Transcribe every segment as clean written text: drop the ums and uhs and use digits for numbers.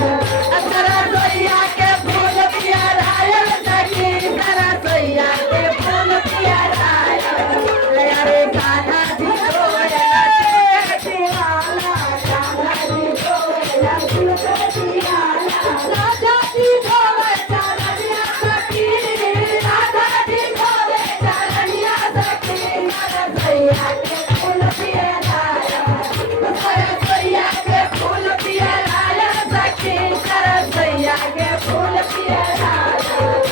सरसैया के फूल पियरायल सखी सरसैया के फूल पियरायल अरे कान्हा जी रोएला दिवाला कान्हा जी रोएला दिवाला राजा जी धोवे चरनिया सखी राजा जी धोवे चरनिया सखी सरसैया के फूल पियरायल सरसैया के फूल पियरायल सखी सरसैया के फूल पियरायल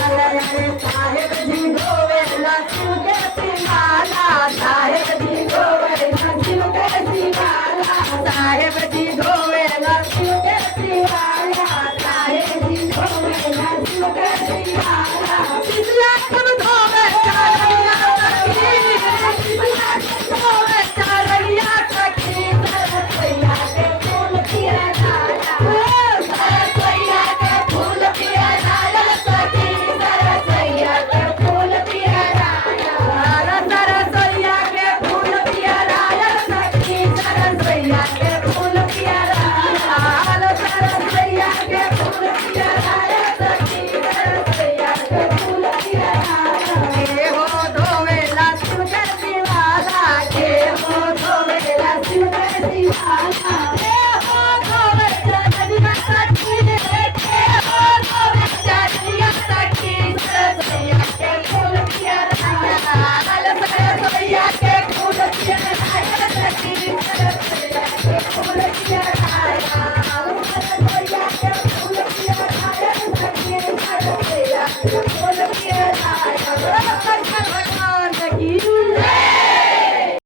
अरे साहेब जी धोवेला शिव के सिंगाला साहेब जी धोवेला शिव के सिंगाला साहेब जी धोवेला शिव के सिंगाला साहेब जी धोवेला शिव के सिंगाला शिवला कब धोवे चरनिया सखी शिवला कब धोवे चरनिया सखी सरसैया के फूल पियरायल सरसैया के फूल पियरायल सखी सरसैया के फूल पियरायल सरसैया के फूल पियरायल सखी सरसैया के फूल पियरायल सरसैया के फूल पियरायल सखी सरसैया के फूल पियरायल के हो धोवेला शिव के दिवाला के हो धोवेला शिव के दिवाला के हो धोवे चरनिया सखी के हो धोवे चरनिया सखी सरसैया के फूल पियरायल सरसैया के फूल पियरायल सखी सरसैया के फूल पियरायल सरसैया के फूल पियरायल सखी सरसैया के